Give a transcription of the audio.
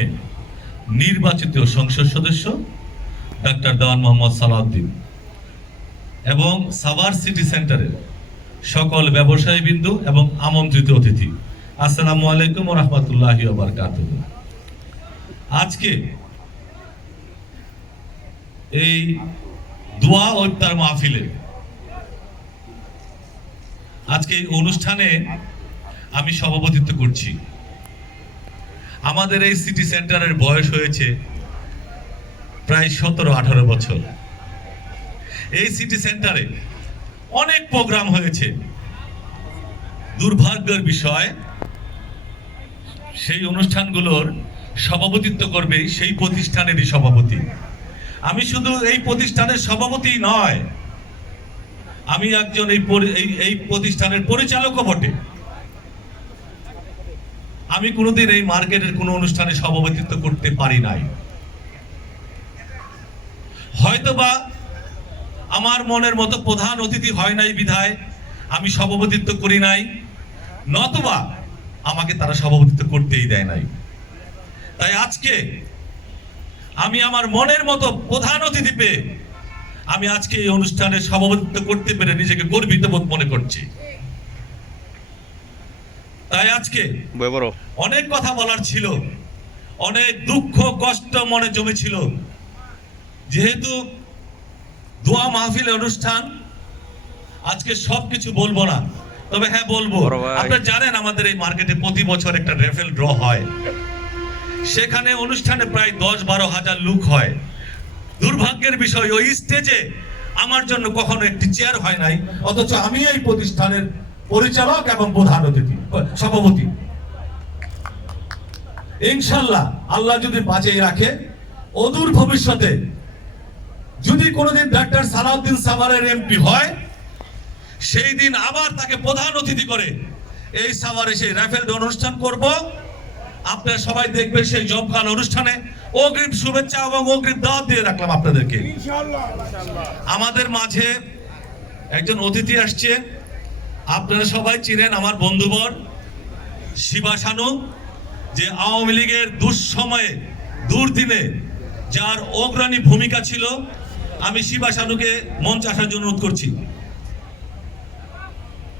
মাধ্যমে নির্বাচিত সংসদ সদস্য ডাক্তার দেওয়ান মোহাম্মদ সালাউদ্দিন এবং সাভার সিটি সেন্টারের সকল ব্যবসায়ী বিন্দু এবং আমন্ত্রিত অতিথি। আসসালামু আলাইকুম রহমতুল্লাহ আজকে এই দোয়া ইফতার মাহফিলে আজকে এই অনুষ্ঠানে আমি সভাপতিত্ব করছি। আমাদের এই সিটি সেন্টারের বয়স হয়েছে প্রায় সতেরো, আঠারো বছর। এই সিটি সেন্টারে অনেক প্রোগ্রাম হয়েছে। দুর্ভাগ্যের বিষয়, সেই অনুষ্ঠানগুলোর সভাপতিত্ব করবে সেই প্রতিষ্ঠানেরই সভাপতি। আমি শুধু এই প্রতিষ্ঠানের সভাপতি নয়, আমি একজন এই এই- প্রতিষ্ঠানের পরিচালকও বটে। আমি কোনোদিন এই মার্কেটের কোনো অনুষ্ঠানে সভাপতিত্ব করতে পারি নাই। হয়তোবা আমার মনের মতো প্রধান অতিথি হয় নাই বিধায় আমি সভাপতিত্ব করি নাই, নতবা আমাকে তারা সভাপতিত্ব করতেই দেয় নাই। তাই আজকে আমি আমার মনের মতো প্রধান অতিথি পেয়ে আমি আজকে এই অনুষ্ঠানে সভাপতিত্ব করতে পেরে নিজেকে গর্বিত বোধ মনে করছি। তাই আজকে অনেক কথা বলার ছিল অনেক দুঃখ কষ্ট মনে জমেছিল। যেহেতু দোয়া মাহফিল অনুষ্ঠান আজকে সবকিছু বলব না তবে হ্যাঁ বলব। আপনারা জানেন আমাদের এই মার্কেটে প্রতি বছর একটা রেফেল ড্র হয়। সেখানে অনুষ্ঠানে প্রায় দশ বারো হাজার লোক হয়। দুর্ভাগ্যের বিষয় ওই স্টেজে আমার জন্য কখনো একটি চেয়ার হয় নাই অথচ আমি এই প্রতিষ্ঠানের পরিচালক এবং প্রধান অতিথি সভাপতি। ইনশাল্লাহ আল্লাহ যদি বাঁচিয়ে রাখে অদূর ভবিষ্যতে যদি কোনোদিন ডাক্তার সালাউদ্দিন সাভারের এমপি হয় সেই দিন আবার তাকে প্রধান অতিথি করে এই সাভারে সেই রাফেল ডে অনুষ্ঠান করব। আপনারা সবাই দেখবেন সেই জবকাল অনুষ্ঠানে অগ্রিম শুভেচ্ছা এবং অগ্রিম দাওয়াত দিয়ে রাখলাম আপনাদেরকে। আমাদের মাঝে একজন অতিথি আসছে। আপনারা সবাই চিনেন আমার বন্ধুবর শিবা সানু, যে আওয়ামী লীগের দুঃসময়ে, দুর্দিনে যার অগ্রণী ভূমিকা ছিল। আমি শিবা সানুকে মঞ্চ আসার জন্য অনুরোধ করছি।